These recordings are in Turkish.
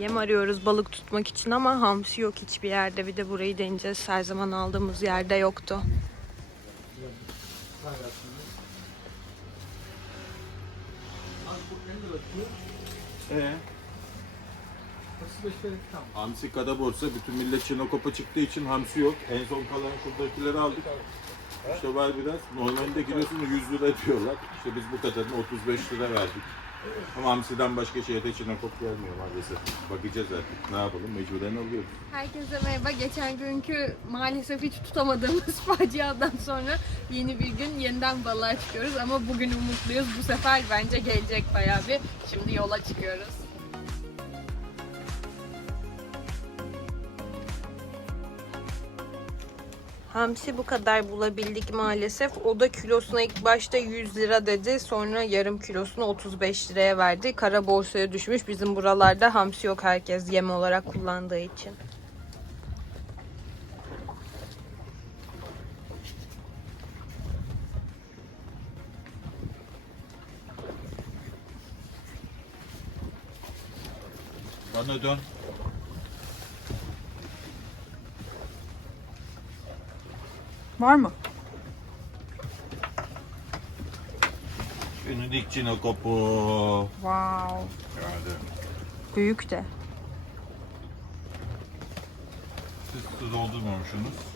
Yem arıyoruz balık tutmak için ama hamsi yok hiçbir yerde. Bir de burayı deneyeceğiz. Her zaman aldığımız yerde yoktu. Ee? Hamsi kada borsa bütün millet Çinokop'a çıktığı için hamsi yok. En son kalan şuradakileri aldık. İşte var biraz. Normalde kilosunu 100 lira diyorlar. İşte biz bu kadarını 35 lira verdik. Ama hamsiden başka şeyde Çinokop gelmiyor maalesef. Bakacağız artık. Ne yapalım? Mecburen alıyoruz. Herkese merhaba. Geçen günkü maalesef hiç tutamadığımız faciadan sonra yeni bir gün yeniden balığa çıkıyoruz. Ama bugün umutluyuz. Bu sefer bence gelecek bayağı bir. Şimdi yola çıkıyoruz. Hamsi bu kadar bulabildik maalesef. O da kilosuna ilk başta 100 lira dedi. Sonra yarım kilosunu 35 liraya verdi. Kara borsaya düşmüş. Bizim buralarda hamsi yok herkes yem olarak kullandığı için. Bana dön. Var mı? Şunu dik Çinokop'u. Wow. Hadi. Büyük de. Siz su doldurmamışsınız.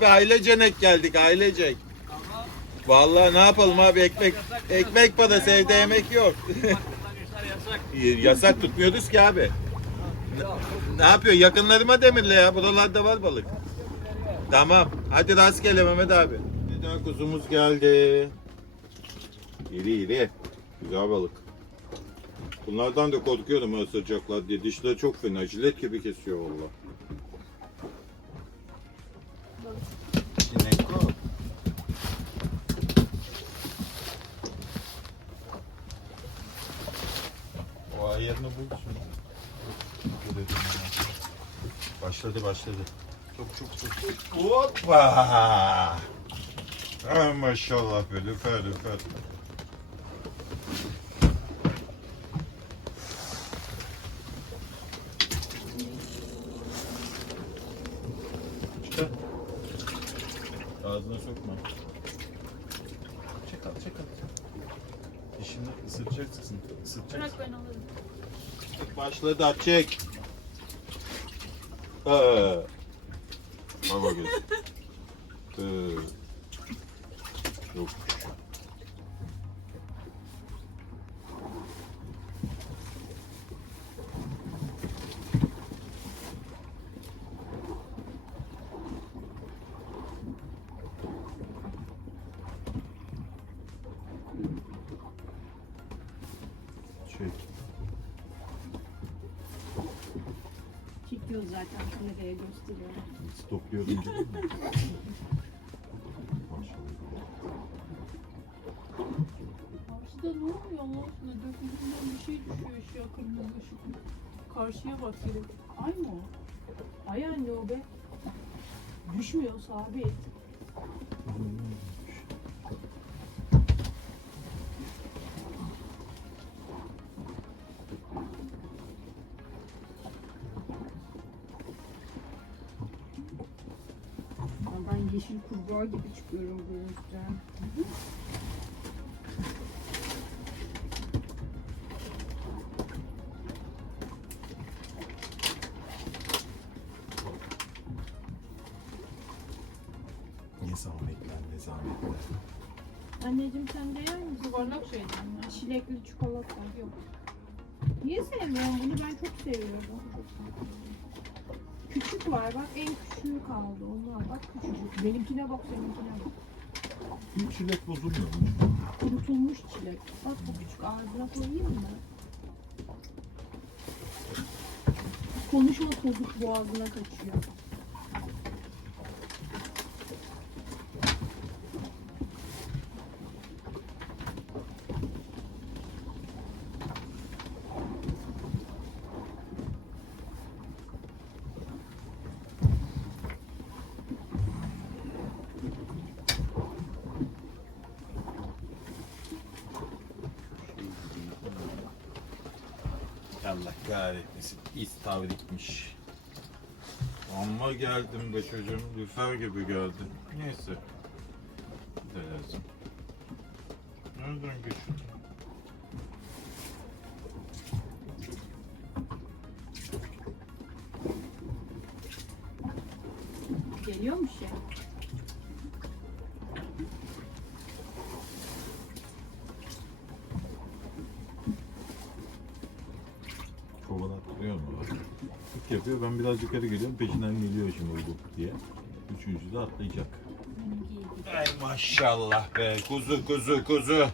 Abi ailecek ek geldik ailecek. Vallahi ne yapalım abi ekmek ekmek parası evde yemek yok. Yasak tutmuyoruz ki abi. Ne yapıyor? Yakınlarıma demirle ya. Buralarda var balık. Tamam. Hadi rastgele Mehmet abi. Bir daha kuzumuz geldi. İri iri. Güzel balık. Bunlardan da korkuyorum ısıracaklar diye. Dişleri çok fena. Jilet gibi kesiyor valla. Başladı başladı. Çok çok çok. Hoppa. Ah, maşallah böyle lüfer lüfer. Çıkar. Ağzına sokma. Çek al, çek al. Dişini ısıracaksın. Isıracaksın. ben alırım. Başladı çek. Ee. Baba göz. Ee. Yok. Çekiyor zaten kameraya gösteriyor. Stopluyordum değil mi? Karşıda ne oluyor Allah aşkına? Gökyüzünden bir şey düşüyor ışığa kırmızı ışık. Karşıya bak yine. Ay mı o? Ay anne o be. Düşmüyor sabit. Kurbağa gibi çıkıyorum görüntüden. zahmetler. Anneciğim sen de yer misin? Yuvarlak şeyden ya. Çilekli çikolata yok. Niye sevmiyorum bunu? Ben çok seviyorum. Küçük var bak en küçüğü kaldı. Onlar bak küçücük. Benimkine bak seninkine bak. Bir çilek bozulmuyor mu? Kurutulmuş çilek. Bak bu küçük ağzına koyayım mı? Konuşma çocuk boğazına kaçıyor. Allah kahretmesin. İstavrikmiş. Amma geldim be çocuğum. Lüfer gibi geldim. Neyse. Bir de lazım. Nereden geçtin? Yapıyor. Ben biraz yukarı geliyorum. Peşinden geliyor şimdi bu diye. Üçüncü de atlayacak. Ay maşallah be. Kuzu kuzu kuzu.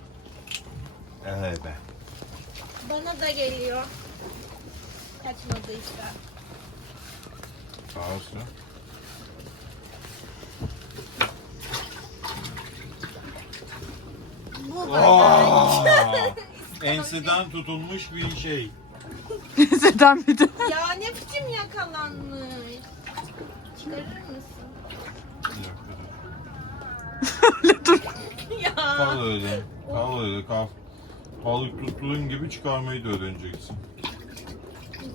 Evet be. Bana da geliyor. Kaçmadı işte. Sağ olsun. Bu Aa! Enseden tutulmuş bir şey. Liseden bir de. Ya ne biçim yakalanmış. Çıkarır mısın? Dakika dur. Ya. Kal öyle. Kal öyle kal. Balık tuttuğun gibi çıkarmayı da öğreneceksin.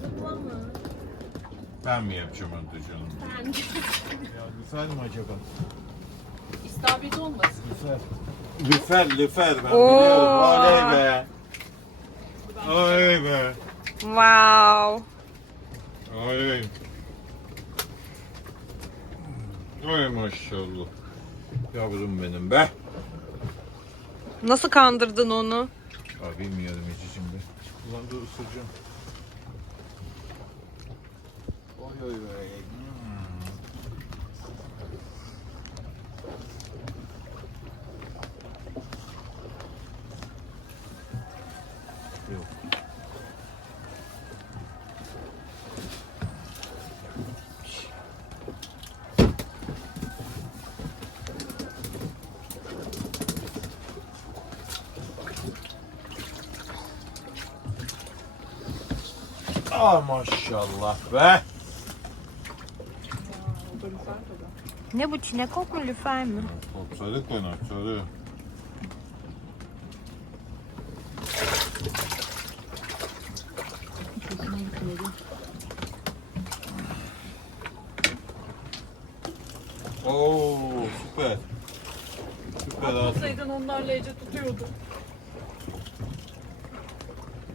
Zıplama. Ben mi yapacağım önce canım? Ben Ya lüfer mi acaba? İstavrit olmasın. Lüfer. Lüfer, lüfer ben biliyorum. Oley be. Oley be. Wow. Oley. Ay maşallah. Yavrum benim be. Nasıl kandırdın onu? Abi bilmiyorum hiç şimdi. Ulan dur ısıracağım. Oy oy oy. Hmm. Yok. Ah maşallah be. Ne bu çinekop mu lüfer mi? Top sarı konak sarı. Oo süper. Süper abi. Olsaydın onlarla Ece tutuyordu.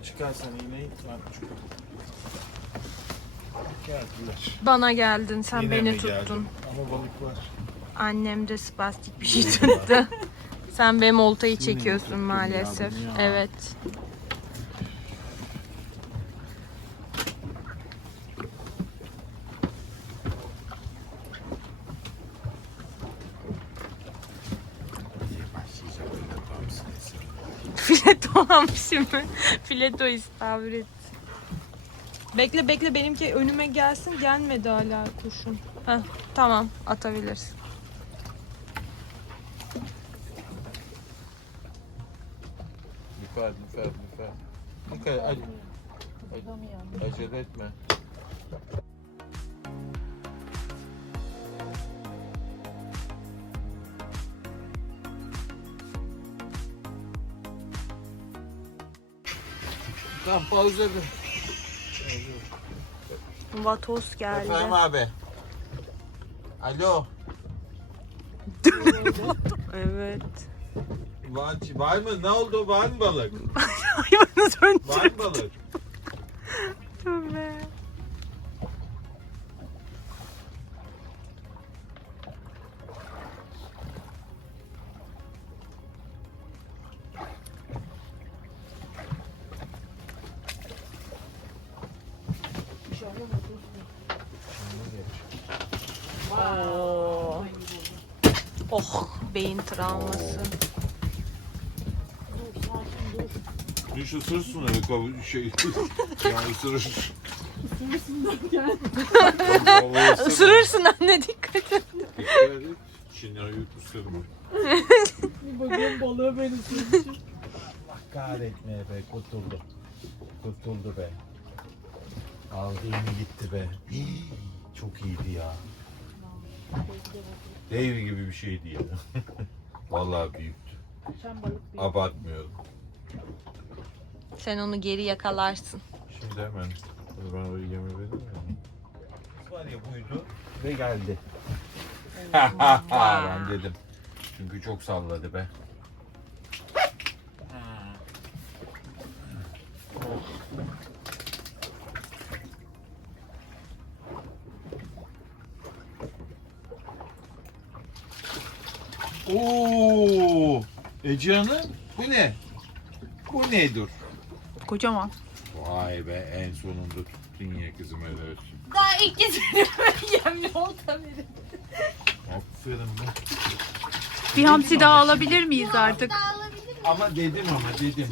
Çıkarsan iğneyi ben çıkarım. Geldiler. Bana geldin sen Yine beni mi tuttun. geldim? Ama balık var. Annem de spastik bir şey tuttu. sen benim oltayı çekiyorsun tuttun maalesef. yavrum ya. Evet. Başlayacak öyle tavsiyesi. Fileto hamsi mi? Fileto istavrit. Bekle bekle benimki önüme gelsin. Gelmedi hala kurşun. Heh, tamam atabilirsin. Lüfer, lüfer, lüfer. Dikkat ac acele etme. Tamam pauze edin. Vatos geldi. Efendim abi. Alo. Evet. Var, var mı? Ne oldu? Var mı balık? Hayvanı söndür. Var mı balık? Beyin travması. Düş ısırsın öyle kav- şey. yani ısırır. Isırırsın anne dikkat et. Dikkat edin. Çinyayı ısırma. Bir bakıyorum balığı ben ısırmışım. Allah kahretmeye be kurtuldu. Kurtuldu be. Aldı yine gitti be. Çok iyiydi ya. Dev gibi bir şeydi ya. Vallahi büyüktü. Balık değil. Abartmıyorum. Sen onu geri yakalarsın. Şimdi hemen dur ben oraya yeme vereyim mi? Var ya buydu ve geldi. ben dedim. Çünkü çok salladı be. Oo, Ece Hanım bu ne? Bu nedir? Kocaman. Vay be en sonunda tuttun ya kızım olsun. Daha ilk kez yemli olta verin. Aferin be. Bir hamsi daha alabilir miyiz artık? Ama dedim ama dedim.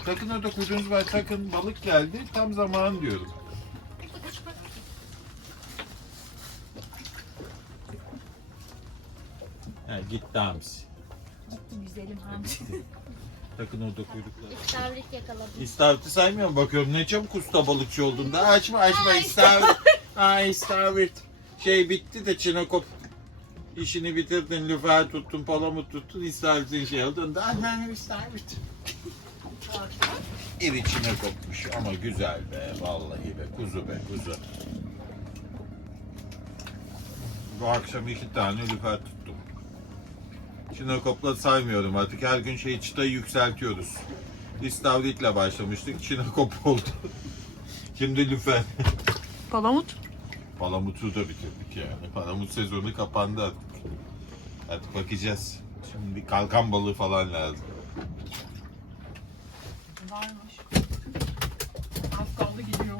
O takın orada kuyruğunuz var takın balık geldi tam zaman diyorum. Gitti hamsi. Güzelim hamsi. Takın orada kuyruklar. İstavrit yakaladım. İstavrit'i saymıyorum bakıyorum ne çabuk usta balıkçı oldun da açma açma istavrit. Ha istavrit. Şey bitti de çinekop. İşini bitirdin, lüfer tuttun, palamut tuttun, istavritin şey oldun da aha istavrit. İri içine kopmuş ama güzel be vallahi be kuzu be kuzu. Bu akşam iki tane lüfer tuttum. Çinekopla saymıyorum artık her gün şey çıtayı yükseltiyoruz. İstavritle başlamıştık çinekop oldu. Şimdi lüfer. Palamut. Palamut'u da bitirdik yani. Palamut sezonu kapandı artık. Artık bakacağız. Şimdi bir kalkan balığı falan lazım. Varmış. Az kaldı gidiyor.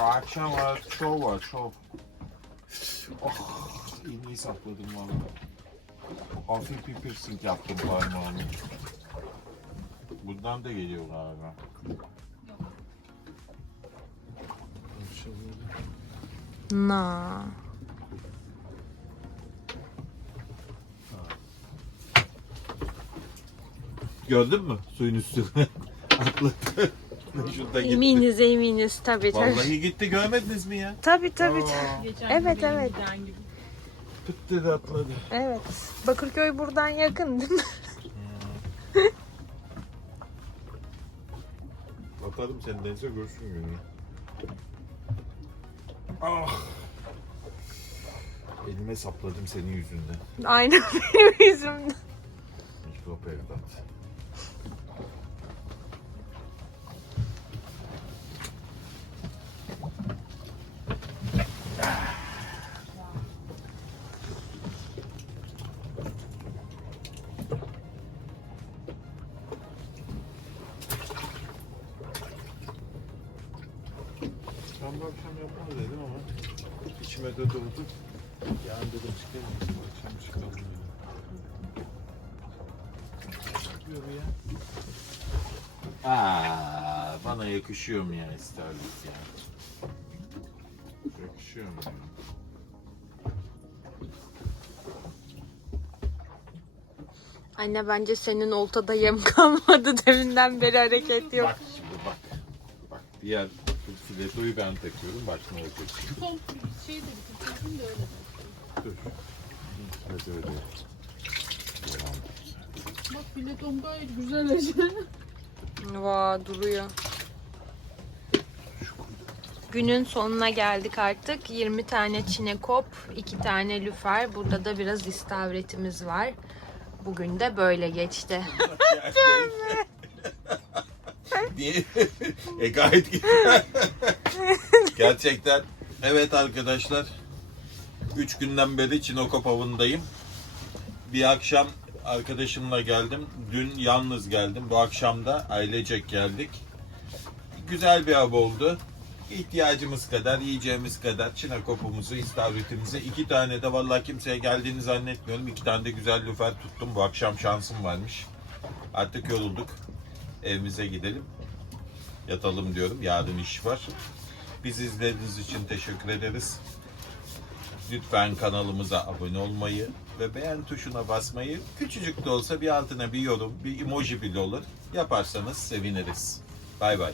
Akşam var, şov var, şov. Oh, iğneyi sapladım valla. Hafif bir piercing yaptım parmağımı. Buradan da geliyor galiba. Na. Gördün mü suyun üstüne? Atladı. Şurada gitti. Eminiz eminiz tabii tabii. Vallahi gitti görmediniz mi ya? Tabii tabii. Aa, Geçen Evet, evet. giden gibi. Pıt dedi atladı. Evet. Bakırköy buradan yakın değil mi? Atarım seni denize görsün günü. Ah. Elime sapladım senin yüzünden. Aynen benim yüzümden. Mikrop yapmam dedim ama içime de doldu. Yarın dedim. Bu akşam yapıyor bu ya? Aa, bana yakışıyor mu ya isterlik ya? Yakışıyor mu ya? Anne bence senin oltada yem kalmadı deminden beri hareket yok. Bak şimdi bak. Bak diğer filetoyu ben takıyorum. Olacak şimdi. Son şey de bitirsin de öyle. Dur. Evet evet evet. Devam. Bak filetom gayet güzel Ece. Vaa duruyor. Günün sonuna geldik artık. 20 tane çinekop, 2 tane lüfer. Burada da biraz istavretimiz var. Bugün de böyle geçti. Niye? e gayet Gerçekten. Evet arkadaşlar. 3 günden beri Çinokop avındayım. Bir akşam arkadaşımla geldim. Dün yalnız geldim. Bu akşam da ailecek geldik. Güzel bir av oldu. İhtiyacımız kadar, yiyeceğimiz kadar çinakopumuzu, istavritimizi. iki tane de vallahi kimseye geldiğini zannetmiyorum. İki tane de güzel lüfer tuttum. Bu akşam şansım varmış. Artık yorulduk. Evimize gidelim. Yatalım diyorum. Yarın iş var. Biz izlediğiniz için teşekkür ederiz. Lütfen kanalımıza abone olmayı ve beğen tuşuna basmayı, küçücük de olsa bir altına bir yorum, bir emoji bile olur. Yaparsanız seviniriz. Bay bay.